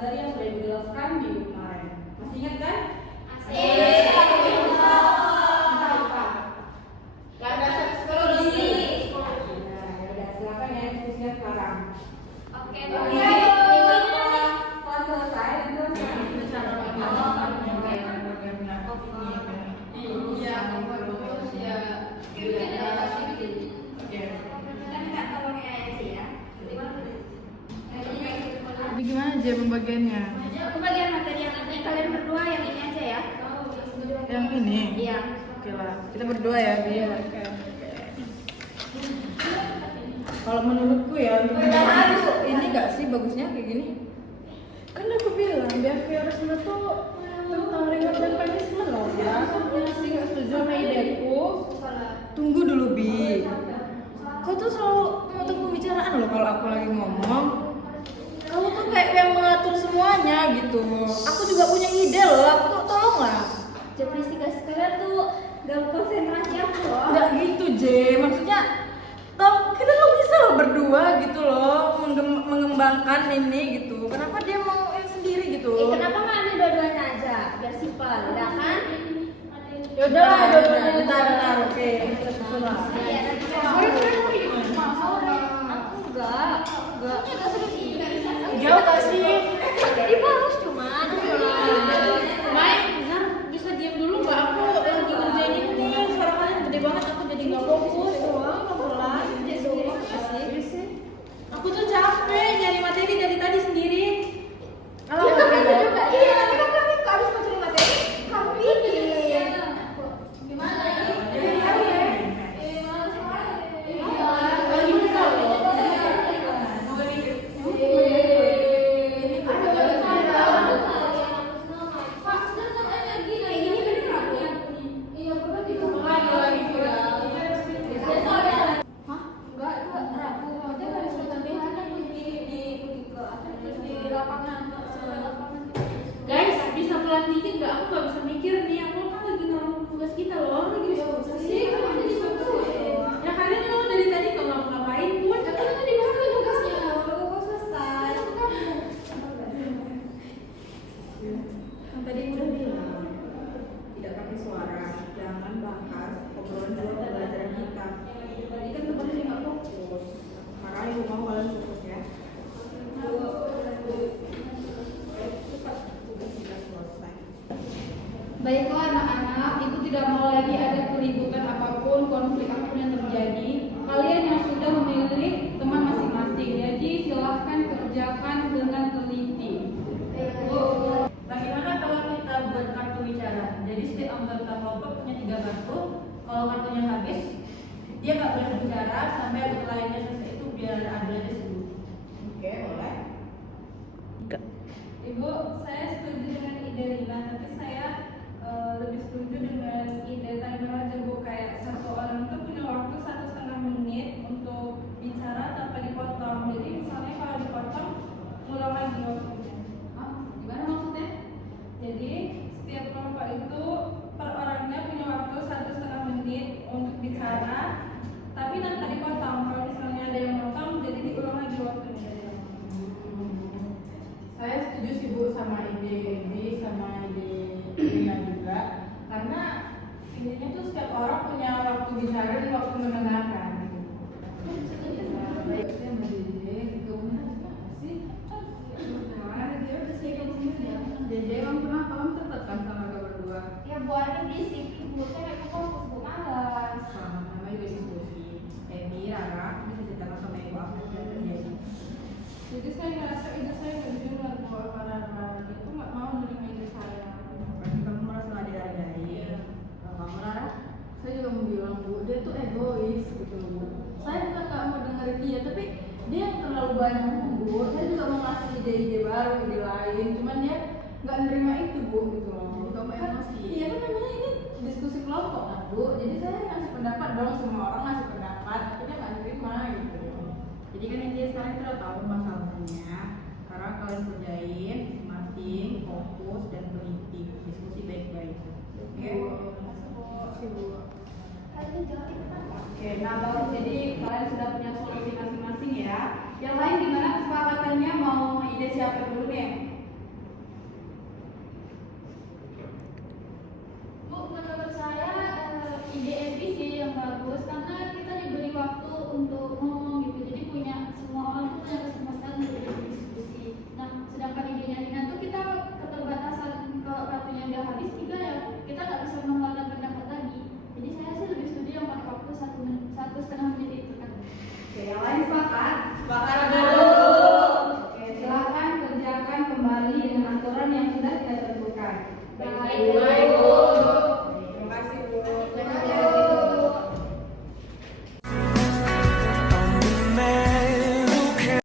materi yang sudah dijelaskan minggu kemarin. Masih ingat kan? Landasan psikologi. Silakan ya diskusinya sekarang. Oke. Setelah selesai, Jadi gimana aja pembagiannya? Aku bagian materi yang nanti kalian berdua yang ini aja ya. Yang ini? Iya. Oke lah, kita berdua ya, Bi. Kalau menurutku ya, untuk ini gak sih bagusnya kayak gini? Kan aku bilang behaviorisme tuh tentang reward dan punishment loh ya. Aku sih gak setuju sama ideku. Tunggu dulu, Bi. Kau tuh selalu memotong pembicaraan loh kalau aku lagi ngomong. Kamu tuh kayak yang mengatur semuanya gitu. Aku juga punya ide loh, aku tolonglah. Depresi kalian tuh gak konsentrasi aku loh. Nggak gitu, J. Maksudnya kita tuh bisa loh berdua gitu loh mengembangkan ini gitu. Kenapa dia mau yang sendiri gitu? Kenapa nggak ambil dua-duanya aja? Biar simpel, ya kan? Yaudah lah, dua-duanya bentar, oke. Kita susun lah. Sorry. Aku enggak. Jauh gak sih? Jadi bagus cuman. Main, benar bisa diam dulu nggak? Aku lagi ngerjain ini, suara kalian gede banget, aku jadi nggak fokus. Pelan, aku tuh capek nyari materi dari tadi sendiri. Kalau Iya, nggak kan ada. juga. Iya, tapi kan kami habis mencari materi, kamu bikin. Gimana ya? guys, bisa pelan dikit nggak? Aku nggak bisa mikir nih. Aku kan lagi ngelakuin tugas kita loh. Lagi diskusi. Ya kalian lo dari tadi nggak ngapa-ngapain pun. Ya kan tadi baru tugasnya. Baru selesai. Kan tadi udah bilang tidak pakai suara, jangan bahas obrolan di luar pembelajaran kita. Tadi kan teman-teman nggak fokus. Makanya aku mau kalian fokus ya. Baiklah anak-anak, ibu tidak mau lagi ada keributan apapun, konflik apapun yang terjadi. Kalian yang sudah memilih teman masing-masing, jadi silahkan kerjakan dengan teliti. Bagaimana kalau kita buat kartu bicara? Jadi setiap anggota kelompok punya 3 kartu. Kalau kartunya habis, dia nggak boleh bicara sampai anggota lainnya selesai. Itu biar adil aja sih. Oke, boleh. Ibu, saya setuju dengan ide Rina, tapi saya lebih setuju dengan ide timer aja Bu. Kayak satu orang itu punya waktu 1,5 menit untuk bicara tanpa dipotong. Jadi misalnya kalau dipotong, ngulang lagi waktunya. Gimana maksudnya? Jadi setiap kelompok itu per orangnya punya waktu 1,5 menit untuk bicara, tapi tanpa dipotong. Kalau misalnya ada yang potong, jadi diulang lagi waktunya. Saya setuju sih Bu sama ide ini sama ide Rina juga, karena intinya tuh setiap orang punya waktu bicara dan waktu mendengarkan. Baiknya menjadi JJ kamu kenapa? Kamu cepet kan sama kita berdua? Ya Bu Ani berisik, Bu. Saya nggak fokus, Bu. Malas. Sama-sama juga diskusi. Emi, Rara, bisa cerita sama Ibu Ahmad dan Jadi. Jadi saya ngerasa ide saya nggak didengar Bu Rara. Itu nggak mau menerima ide saya. Berarti kamu merasa nggak dihargai. Kalau kamu Rara, saya juga mau bilang Bu, dia tuh egois gitu Bu. Saya bukan nggak mau dengerin dia, tapi dia yang terlalu banyak ngomong Bu. Saya juga mau ngasih ide-ide baru, ide lain, cuman dia nggak nerima itu Bu gitu loh. Jadi kamu emosi. Iya kan namanya ini diskusi kelompok kan Bu. Jadi saya ngasih pendapat dong, semua orang ngasih pendapat, tapi dia nggak nerima gitu. Jadi kan intinya sekarang kita udah tahu masalahnya. Sekarang kalian kerjain masing-masing, fokus dan teliti, diskusi baik-baik. Oke? Kalian jawabin apa? Oke, nah bagus. Jadi kalian sudah punya solusi masing-masing ya. Yang lain gimana kesepakatannya, mau ide siapa dulu nih? ide NPC yang bagus karena kita diberi waktu untuk ngomong gitu. Jadi punya semua orang tuh punya kesempatan untuk berdiskusi. Nah, sedangkan idenya Nina tuh kita keterbatasan kalau waktunya udah habis juga ya kita nggak bisa mengeluarkan pendapat lagi. Jadi saya sih lebih setuju yang pakai waktu 1,5 menit itu kan. Oke, yang lain sepakat? Sepakat. Oke, silakan kerjakan kembali dengan aturan yang sudah kita tentukan. Baik.